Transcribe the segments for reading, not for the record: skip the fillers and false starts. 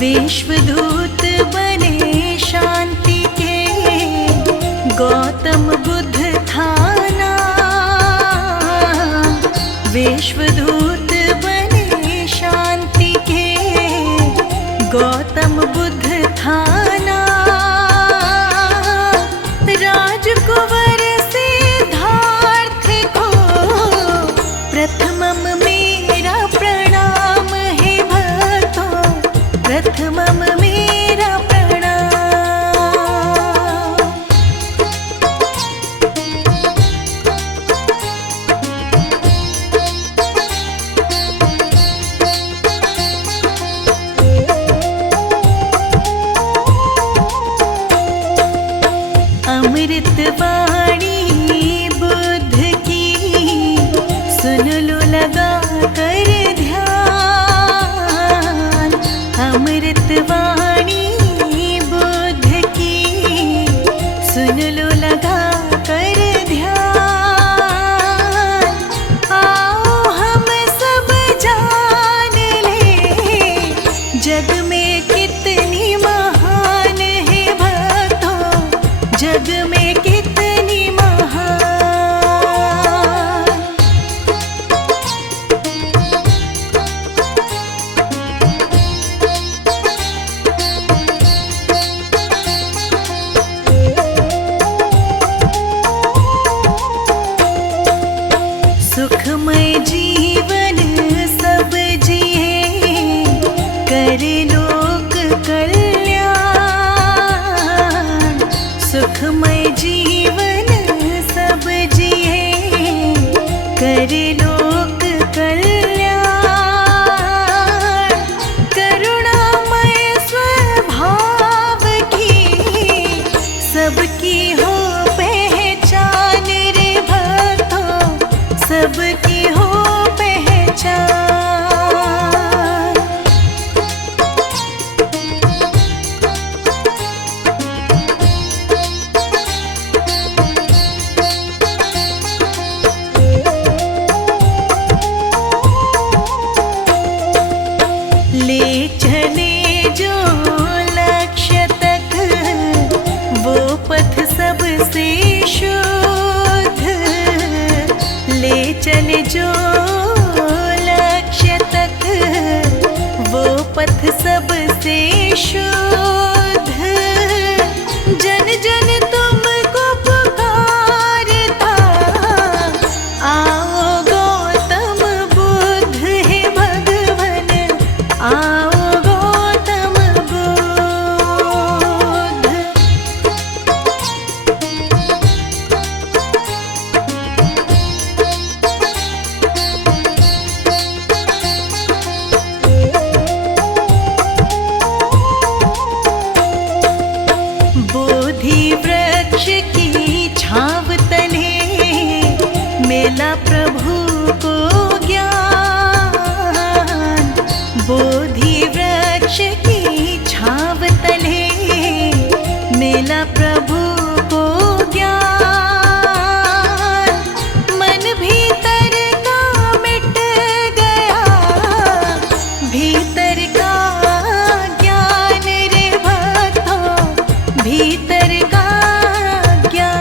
विश्वदूत बने शांति के, गौतम बुद्ध थाना। विश्वदूत बने शांति के, गौतम बुद्ध थाना। राजकुंवर सिद्धार्थ को प्रथमम मेरा प्रणाम है भक्तों, प्रथमम मेरा प्रणाम। अमृत वाणी बुद्ध की, सुन लो लगा कर ध्यान। अमृत वाणी बुद्ध की, सुन लो लगा कर ध्यान। आओ हम सब जान ले, जग में कितनी महान है भक्तों, जग में कितनी महान। सुखमय जीवन सब जिए, करे लोक कल्याण। सुखमय जीवन सब जिए, करे लोक कल्याण। करुणामय स्वभाव की, सबकी हो पहचान रे भक्तों, सबकी हो पहचान। ले चले जो लक्ष्य तक, वो पथ सबसे शुद्ध। ले चले जो लक्ष्य तक, वो पथ सबसे शुद्ध। जन जन तुमको पुकारता, आओ गौतम बुद्ध है भगवन, आओ गौतम बुद्ध। बोधि वृक्ष की छाव तले, मिला प्रभु को ज्ञान। बोधि वृक्ष की छाव तले, मिला प्रभु को ज्ञान। मन भीतर का मिट गया, भीतर का ज्ञान रे भक्तों, भीतर का ज्ञान।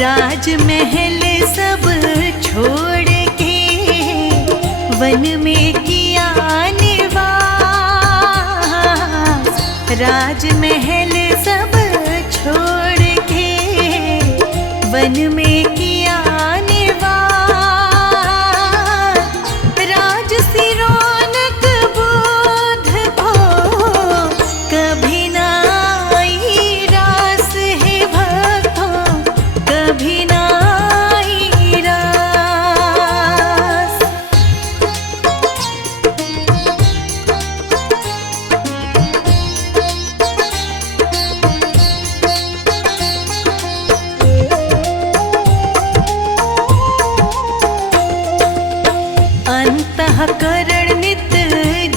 राजमहल सब छोड़ के, वन में किया निवास। राजमहल सब छोड़ के, वन में किया निवास। राजसी रौनक बुद्ध को, कभी ना आई रास है भक्तों, कभी ना आई रास।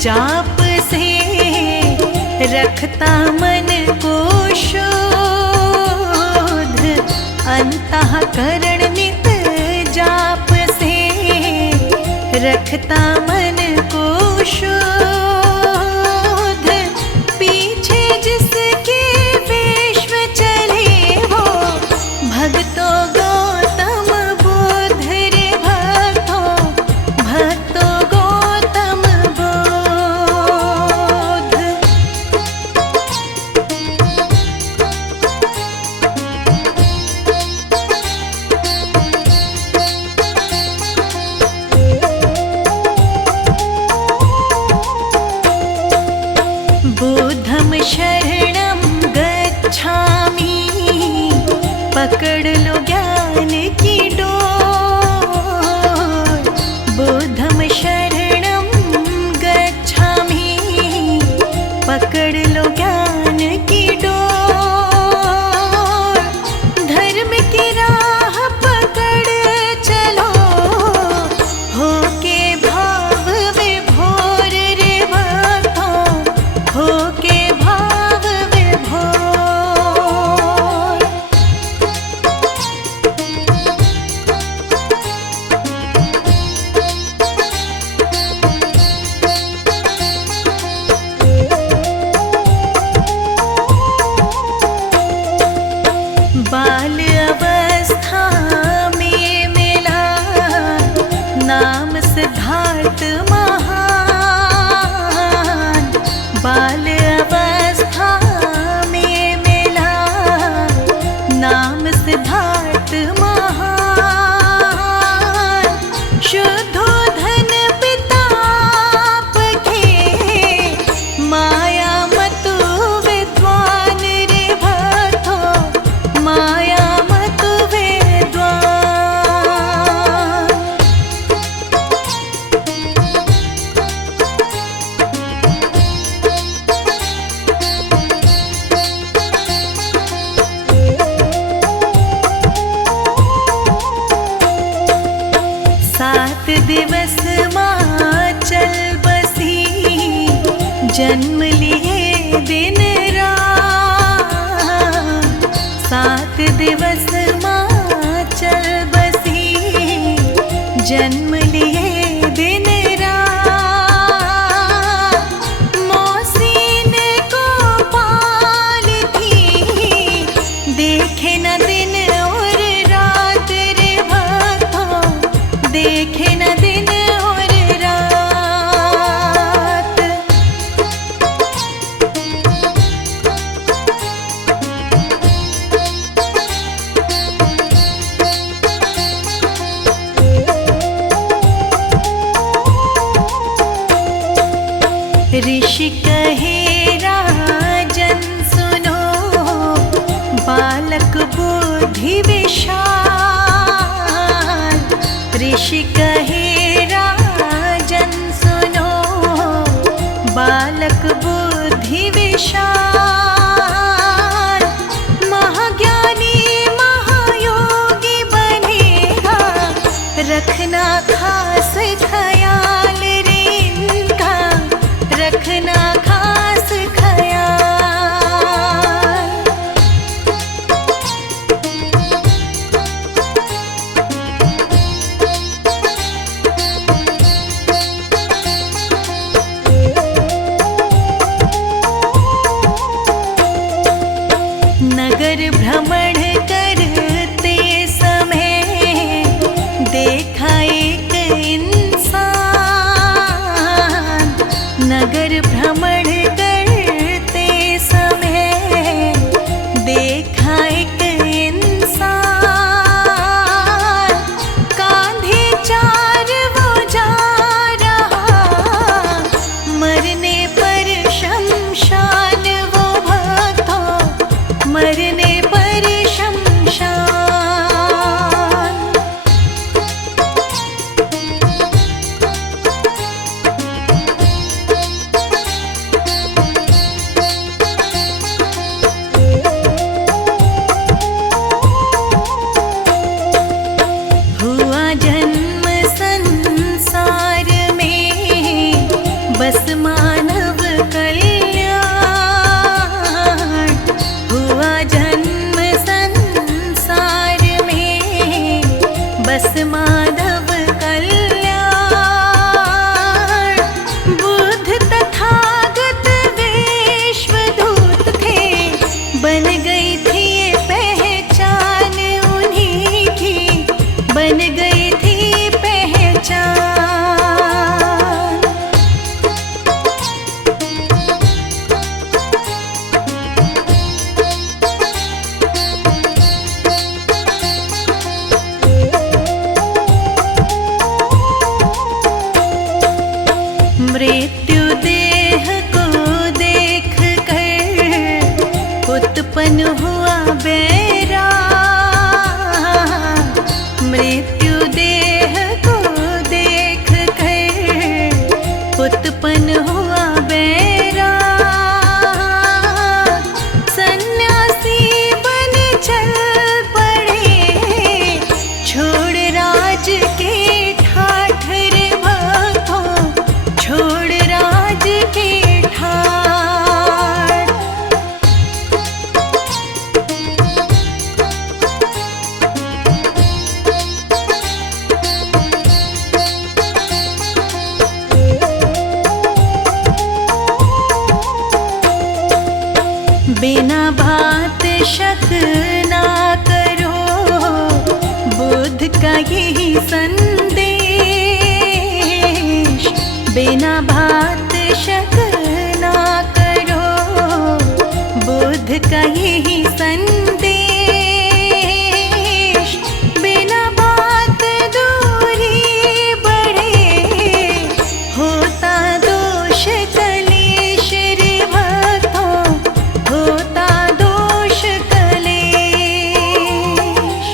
जाप से रखता मन को शोध, अंतःकरण नित जाप से रखता मन को शोध। पीछे जिसके विश्व चले वो भक्तों गौतम बुद्ध रे, भक्तों भक्तों गौतम बुद्ध। बुद्धं शरणं गच्छामि, पकड़ लो ज्ञान की डोर। बुद्धं शरणं गच्छामि, पकड़ लो ज्ञान की डोर। धर्म की राह पकड़ चलो, होके भाव विभोर रे भक्तों, होके भाव विभोर। बाल अवस्था में मिला नाम सिद्धार्थ महान। बाल अवस्था में मिला नाम सिद्धार्थ महान। शुद्धोधन पिता के माया मतु विद्वान रे भक्तों, माया मतु विद्वान। सात दिवस माचल बसी, जन्म लिए दिन रात। सात दिवस माचल बसी, जन्म लिए दिन रात। मौसीन को पाल थी, देखे न दिन और रात रे भक्तों, देखे न दिन और रात। ऋषि कहे राजन सुनो, बालक बुद्धि विशाल। ऋषि कहे राजन सुनो, बालक बुद्धि विशाल। महाज्ञानी महायोगी बनेगा, रखना खास ख्याल रे इनका, रखना खास ख्याल। नगर भ्रमण करते समय देखा एक इंसान। नगर भ्रमण करते समय देखा एक इंसान। कांधे चार वो जा रहा, मरने पर शमशान वो भक्तों, मरने पर शमशान। देह को देख कर उत्पन्न हुआ बैराग। मृत्यु देह को देख कर उत्पन्न हुआ बैराग। सन्यासी बन चल पड़े छोड़ राज के ठाठ रे भक्तों, छोड़ राज के ठाठ। बिना भात शक ना करो, बुद्ध का यही संदेश। बिना भात शक ना करो, बुद्ध का यही संदेश। बिना बात दूरी बढ़े, होता दोष कलेश रे भक्तों, होता दोष कलेश।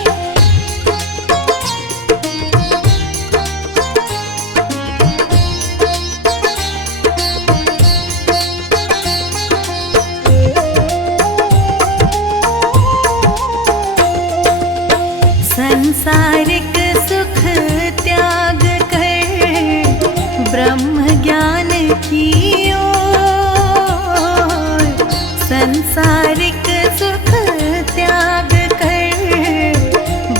संसारिक सुख त्याग कर ब्रह्म ज्ञान की ओर। संसारिक सुख त्याग कर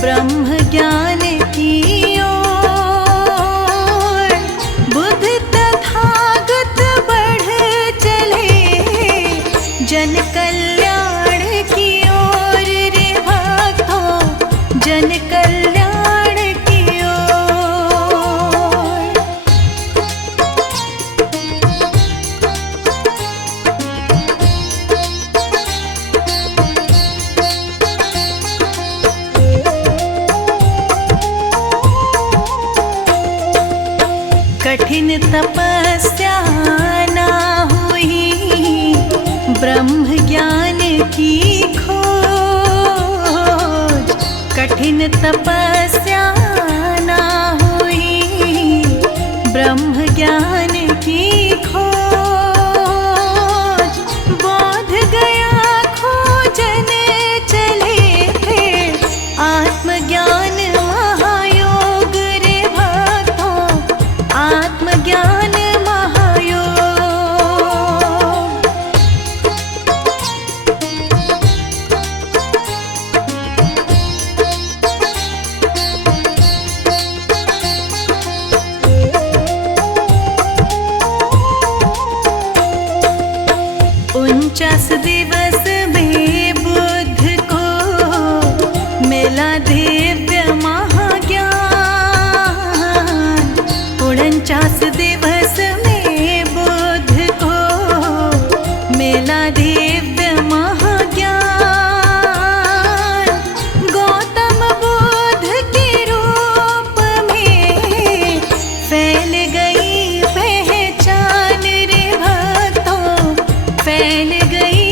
ब्रह्म ज्ञान की ओर। बुद्ध तथागत बढ़ चले जन कल्याण की ओर रे भक्तों, जन कल्याण की ओर। कठिन तपस्या ना हुई ब्रह्म ज्ञान की खोज। कठिन तपस्या ना हुई ब्रह्म ज्ञान की खोज। बोध गया खोजन चले थे आत्मज्ञान महायोग रे भक्तों, आत्मज्ञान महायोग। दिवस में बुद्ध को मिला दिव्य महाज्ञान। 49 दिवस में बुद्ध को मिला दिव्य महाज्ञान। गौतम बुद्ध के रूप में फैल गई पहचान रे भक्तों, फैल गई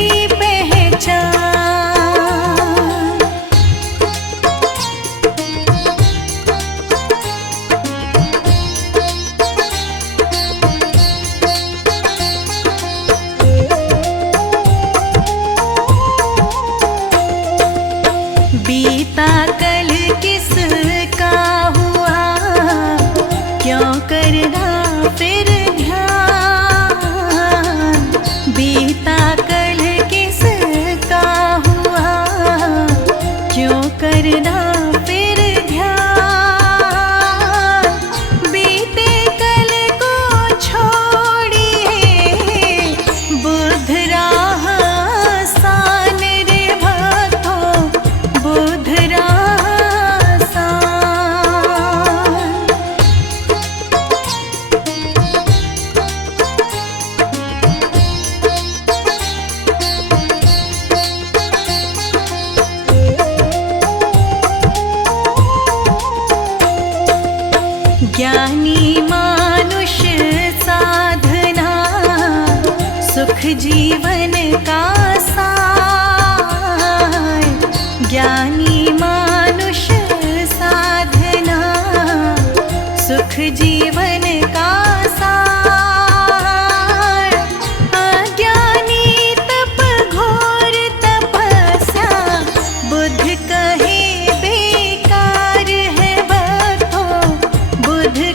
जीवन का सार, ज्ञानी मानुष साधना, सुख जीवन का सार, अज्ञानी तप घोर तपस्या, बुद्ध कहे बेकार है भक्तों, बुद्ध कहे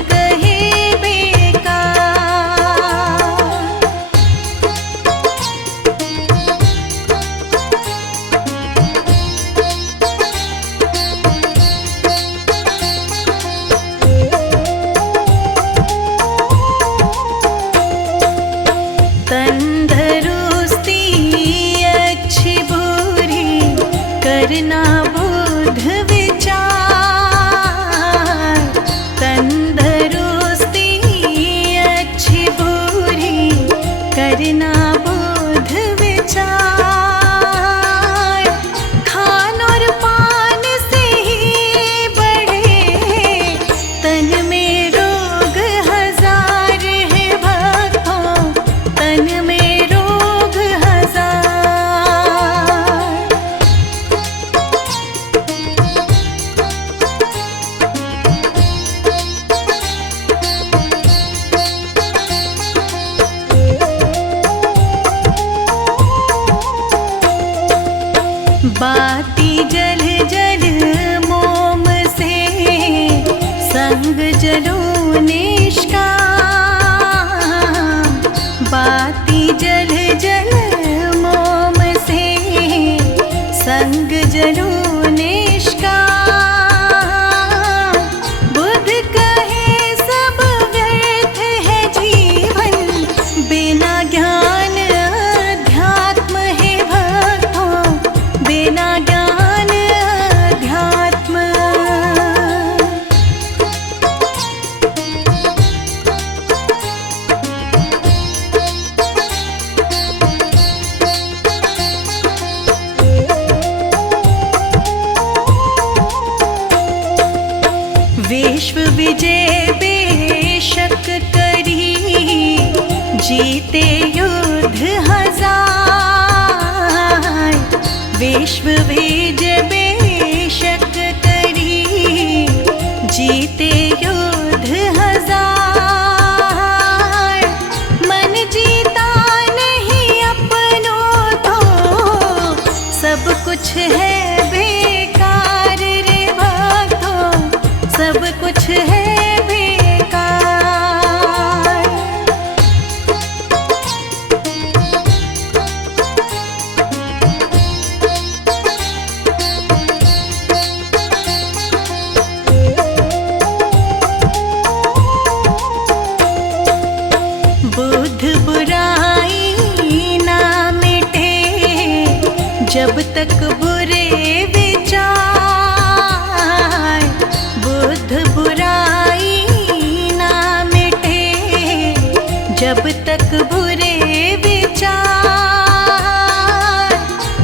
तंदरुस्ती अच्छी बुरी करना बुद्ध विचार, तंदरुस्ती अच्छी बुरी करना बुद्ध विचार, खान और पान से ही बढ़े तन में रोग हजार है भक्तों, तन में रोग हजार। बाती जल जल मोम से संग जलो निष्काम, बाती जल जल मोम से संग जलो निष्काम, बुद्ध कहे सब व्यर्थ है जीवन, बिना ज्ञान अध्यात्म है भक्तों, बिना ज्ञान अध्यात्म। विश्व विजय बेशक करी, जीते युद्ध हजार, विश्व विजय बेशक करी, जीते युद्ध हजार, मन जीता नहीं अपनों तो सब कुछ है बेकार रे भक्तों, सब कुछ है बेकार। बुद्ध बुराई ना मिटे जब तक बुरे विचार, बुद्ध बुराई ना मिटे जब तक बुरे विचार,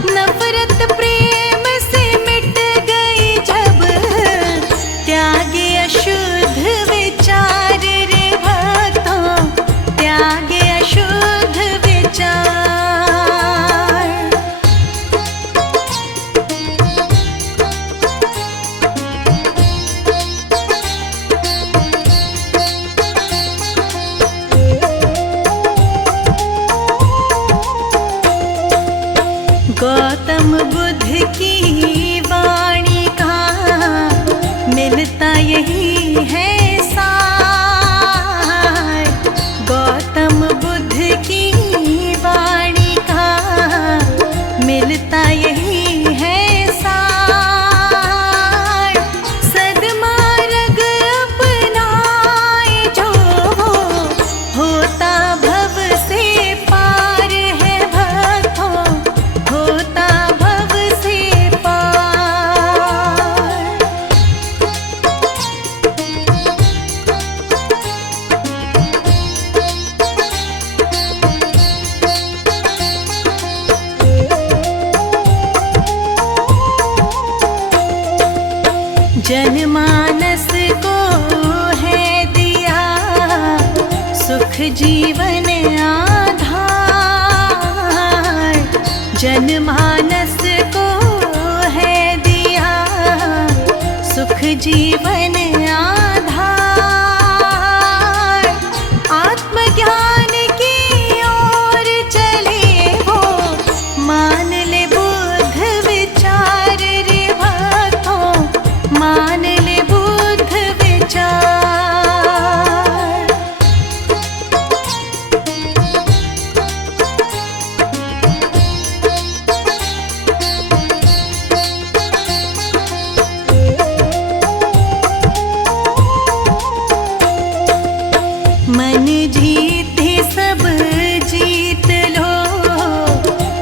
नफरत प्रेम से मिट गई जब त्यागे अशुद्ध विचार रे भक्तों, त्यागे अशुद्ध विचार। गौतम बुद्ध की वाणी का मिलता यही है सार, गौतम बुद्ध की वाणी का मिलता यही है सार, सद्मार्ग अपनाए जो होता भव से पार है भक्तों, होता भव से पार। जनमानस को है दिया सुख जीवन आधार, जनमानस को है दिया सुख जीवन आधार। आत्मज्ञान की ओर चले वो, मान ले बुद्ध विचार रे भक्तों, मान ले बुद्ध विचार। मन जीते सब जीत लो,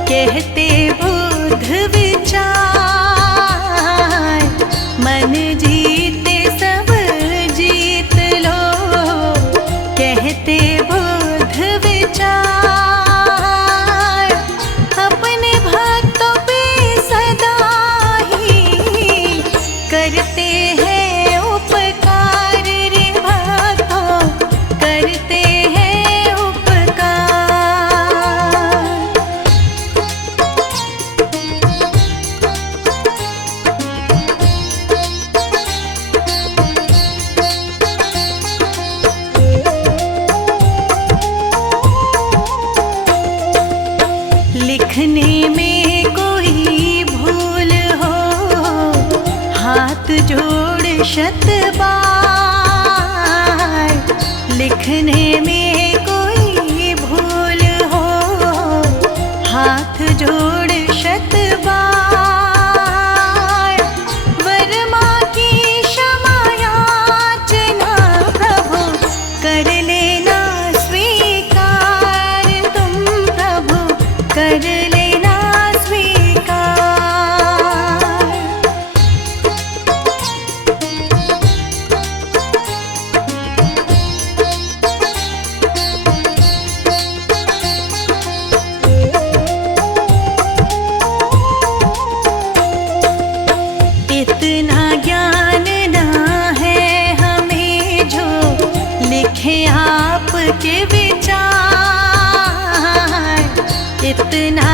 कहते बुद्ध विचार। मन जीते सब जीत लो, कहते बुद्ध विचार। अपने भक्तों पे सदा ही करते हैं उपकार रे भक्तों, करते हैं उपकार। लिखने में कोई भूल हो, हाथ जोड़ शत बार। लिखने में कोई भूल हो, हाथ जोड़ शत बार। वर्मा की क्षमा याचना प्रभु, कर लेना स्वीकार तुम प्रभु, कर लेना स्वीकार। इतना ज्ञान ना है हमें जो लिखे आपके विचार। इतना